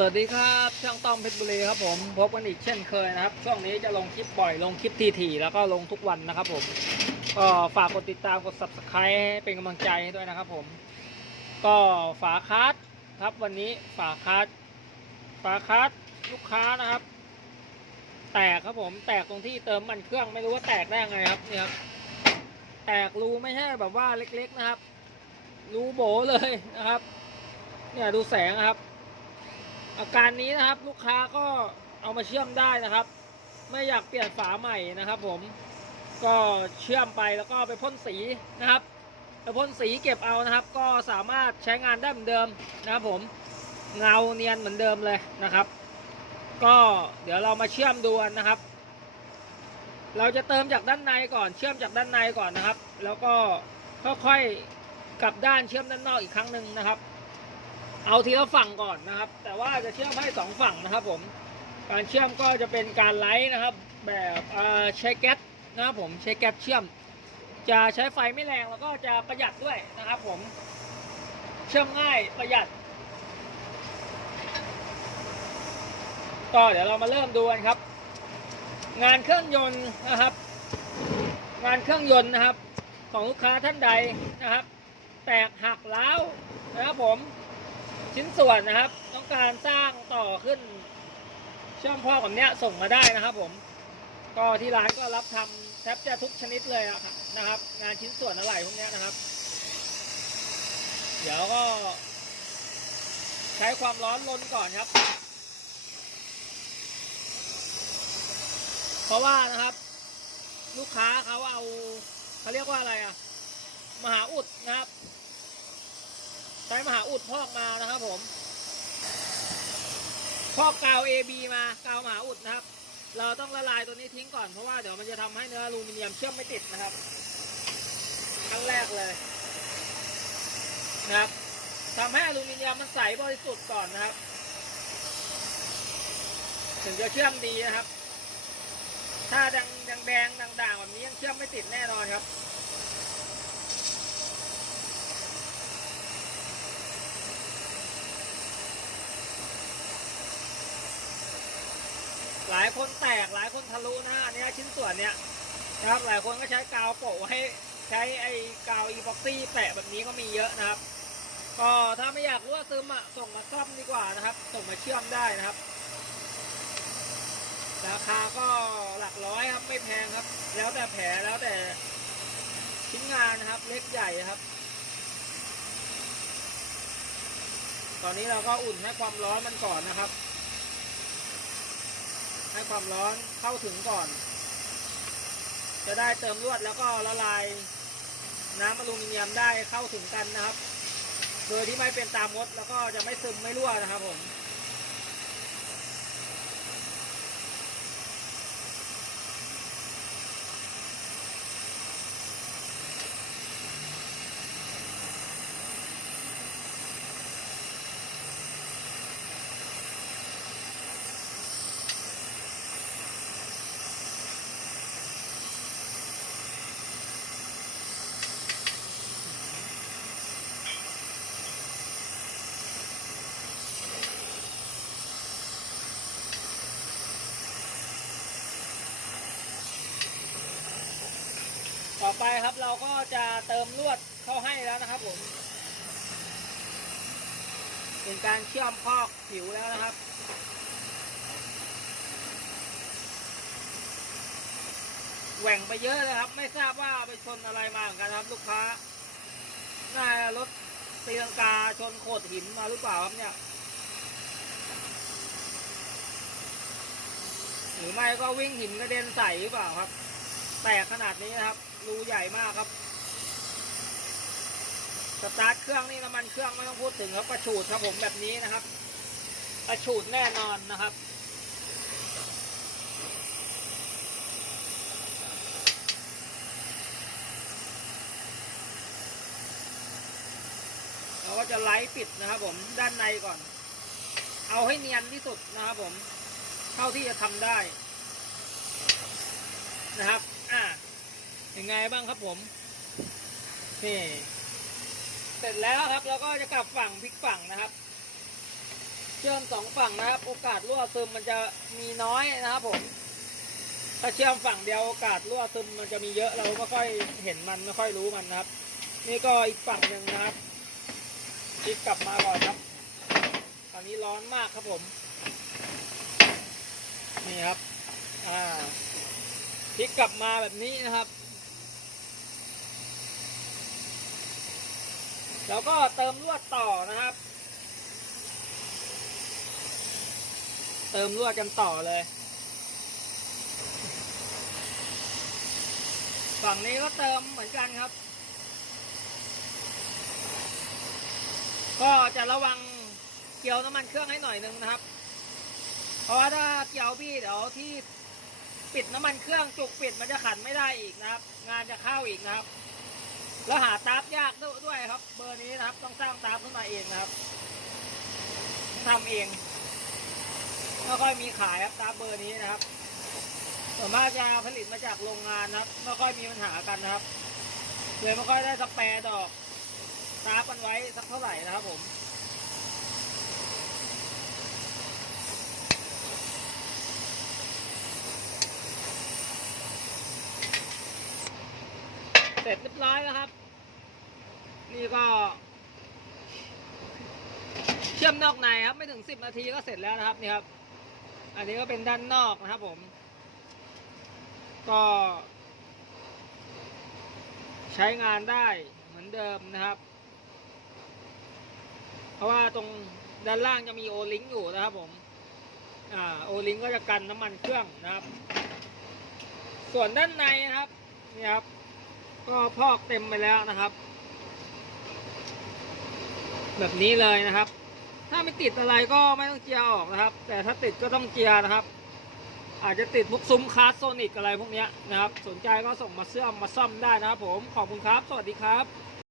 สวัสดีครับช่างต้อมเพชรบุรีครับผมพบกันอีกเช่นเคยนะครับ ช่วงนี้จะลงคลิปบ่อยลงคลิปทีๆแล้วก็ลงทุกวันนะครับผมก็ฝากกดติดตามกด subscribe เป็นกำลังใจให้ด้วยนะครับผม ก็ฝาคัสครับวันนี้ฝาคัสฝาคัสลูกค้านะครับ แตกครับผมแตกตรงที่เติมมันเครื่องไม่รู้ว่าแตกได้ยังไงครับเนี่ยครับแตกรูไม่ใช่แบบว่าเล็กๆนะครับ รูโบเลยนะครับ เนี่ยดูแสงครับ อาการนี้นะครับลูกค้าก็เอามาเชื่อมได้นะครับ ไม่อยากเปลี่ยนฝาใหม่นะครับ ผมก็เชื่อมไปแล้วก็ไปพ่นสีนะครับไปพ่นสีเก็บเอานะครับ ก็สามารถใช้งานได้เหมือนเดิมนะครับ ผมเงาเนียนเหมือนเดิมเลยนะครับ ก็เดี๋ยวเรามาเชื่อมดูนนะครับ เราจะเติมจากด้านในก่อนเชื่อมจากด้านในก่อนนะครับ แล้วก็ค่อยๆกลับด้านเชื่อมด้านนอกอีกครั้งหนึ่งนะครับ เอาทีละฝั่งก่อนนะครับ แต่ว่าจะเชื่อมให้สองฝั่งนะครับผม การเชื่อมก็จะเป็นการไลท์นะครับ แบบใช้แก๊สนะครับผมใช้แก๊สเชื่อม จะใช้ไฟไม่แรงแล้วก็จะประหยัดด้วยนะครับผม เชื่อมง่ายประหยัดก็เดี๋ยวเรามาเริ่มดูกันครับ งานเครื่องยนต์นะครับ งานเครื่องยนต์นะครับ ของลูกค้าท่านใดนะครับ แตกหักแล้วนะครับผม ชิ้นส่วนนะครับ ต้องการสร้างต่อขึ้นช่องพ่อกับเนี้ยส่งมาได้นะครับ ผม ก็ที่ร้านก็รับทำแทบจะทุกชนิดเลยอะนะครับ งานชิ้นส่วนอะไรพวกเนี้ยนะครับ เดี๋ยวก็ ใช้ความร้อนลนก่อนครับ เพราะว่านะครับ ลูกค้าเขาเอาเขาเรียกว่าอะไรอะมหาอุดนะครับ ใช้มหาอุดพอกมานะครับผม พอกกาว AB มากาวมหาอุดนะครับ เราต้องละลายตัวนี้ทิ้งก่อนเพราะว่าเดี๋ยวมันจะทำให้เนื้ออลูมิเนียมเชื่อมไม่ติดนะครับครั้งแรกเลยนะครับทำให้อลูมิเนียมมันใสบริสุทธิ์ก่อนนะครับ ถึงจะเชื่อมดีนะครับ ถ้าแดงแดงแดงด่างๆแบบนี้ยังเชื่อมไม่ติดแน่นอนครับ หลายคนแตกหลายคนทะลุนะฮะอันเนี้ยชิ้นส่วนเนี้ยนะครับหลายคนก็ใช้กาวโปะให้ใช้ไอ้กาวอีพ็อกซี่แปะแบบนี้ก็มีเยอะนะครับ ก็ถ้าไม่อยากรั่วซึมอะส่งมาซ่อมดีกว่านะครับ ส่งมาเชื่อมได้นะครับ ราคาก็หลักร้อยครับไม่แพงครับ แล้วแต่แผลแล้วแต่ชิ้นงานนะครับ เล็กใหญ่ครับ ตอนนี้เราก็อุ่นให้ความร้อนมันก่อนนะครับ ให้ความร้อนเข้าถึงก่อน จะได้เติมลวดแล้วก็ละลายน้ำอลูมิเนียมได้เข้าถึงกันนะครับ โดยที่ไม่เป็นตามมดแล้วก็จะไม่ซึมไม่รั่วนะครับผม ไปครับเราก็จะเติมลวดเข้าให้แล้วนะครับผม เป็นการเชื่อมพอกผิวแล้วนะครับแหว่งไปเยอะเลยครับ ไม่ทราบว่าไปชนอะไรมาเหมือนกันครับ ลูกค้าน่ารถตีลังกาชนโขดหินมาหรือเปล่าครับเนี่ย หรือไม่ก็วิ่งหินกระเด็นใส่หรือเปล่าครับ แตกขนาดนี้นะครับ รูใหญ่มากครับ สตาร์ทเครื่องนี่น้ำมันเครื่องไม่ต้องพูดถึงครับกระฉูดครับผมแบบนี้นะครับกระฉูดแน่นอนนะครับเราก็จะไล่ปิดนะครับผมด้านในก่อน เอาให้เนียนที่สุดนะครับผม เท่าที่จะทำได้นะครับ อ่า ยังไงบ้างครับผมนี่เสร็จแล้วครับเราก็จะกลับฝั่งพลิกฝั่งนะครับ เชื่อมสองฝั่งนะครับ โอกาสรั่วซึมมันจะมีน้อยนะครับผม ถ้าเชื่อมฝั่งเดียวโอกาสรั่วซึมมันจะมีเยอะเราไม่ค่อยเห็นมันไม่ค่อยรู้มันนะครับ นี่ก็อีกฝั่งหนึ่งนะครับพลิกกลับมาก่อนครับตอนนี้ร้อนมากครับผม นี่ครับ อ่าพลิกกลับมาแบบนี้นะครับ แล้วก็เติมลวดต่อนะครับ เติมลวดกันต่อเลย ฝั่งนี้ก็เติมเหมือนกันครับ ก็จะระวังเกี่ยวน้ำมันเครื่องให้หน่อยนึงนะครับ เพราะว่าถ้าเกี่ยวพี่เดี๋ยวที่ปิดน้ำมันเครื่องจุกปิดมันจะขันไม่ได้อีกนะครับ งานจะเข้าอีกนะครับ แล้วหาตาร์ฟยากด้วยครับ เบอร์นี้นะครับ ต้องสร้างตาร์ฟขึ้นมาเองนะครับทำเองไม่ค่อยมีขายครับตาร์ฟเบอร์นี้นะครับส่วนมากจะผลิตมาจากโรงงานนะครับไม่ค่อยมีปัญหากันนะครับเลยไม่ค่อยได้สแปรดอกตาร์ฟกันไว้สักเท่าไหร่นะครับผม ร็จเรียบร้อยแล้วครับ นี่ก็ เชื่อมนอกในครับ ไม่ถึงสิบนาทีก็เสร็จแล้วนะครับนี่ครับ อันนี้ก็เป็นด้านนอกนะครับผม ก็ ใช้งานได้เหมือนเดิมนะครับ เพราะว่าตรงด้านล่างจะมีโอลิงอยู่นะครับผม อ่าโอลิงก็จะกันน้ำมันเครื่องนะครับ ส่วนด้านในนะครับนี่ครับ ก็พอกเต็มไปแล้วนะครับ แบบนี้เลยนะครับ ถ้าไม่ติดอะไรก็ไม่ต้องเจียร์ออกนะครับ แต่ถ้าติดก็ต้องเจียร์นะครับ อาจจะติดพวกซุ้มคาร์โซนิกอะไรพวกนี้นะครับ สนใจก็ส่งมาเสื่อมมาซ่อมได้นะครับผมขอบคุณครับ สวัสดีครับ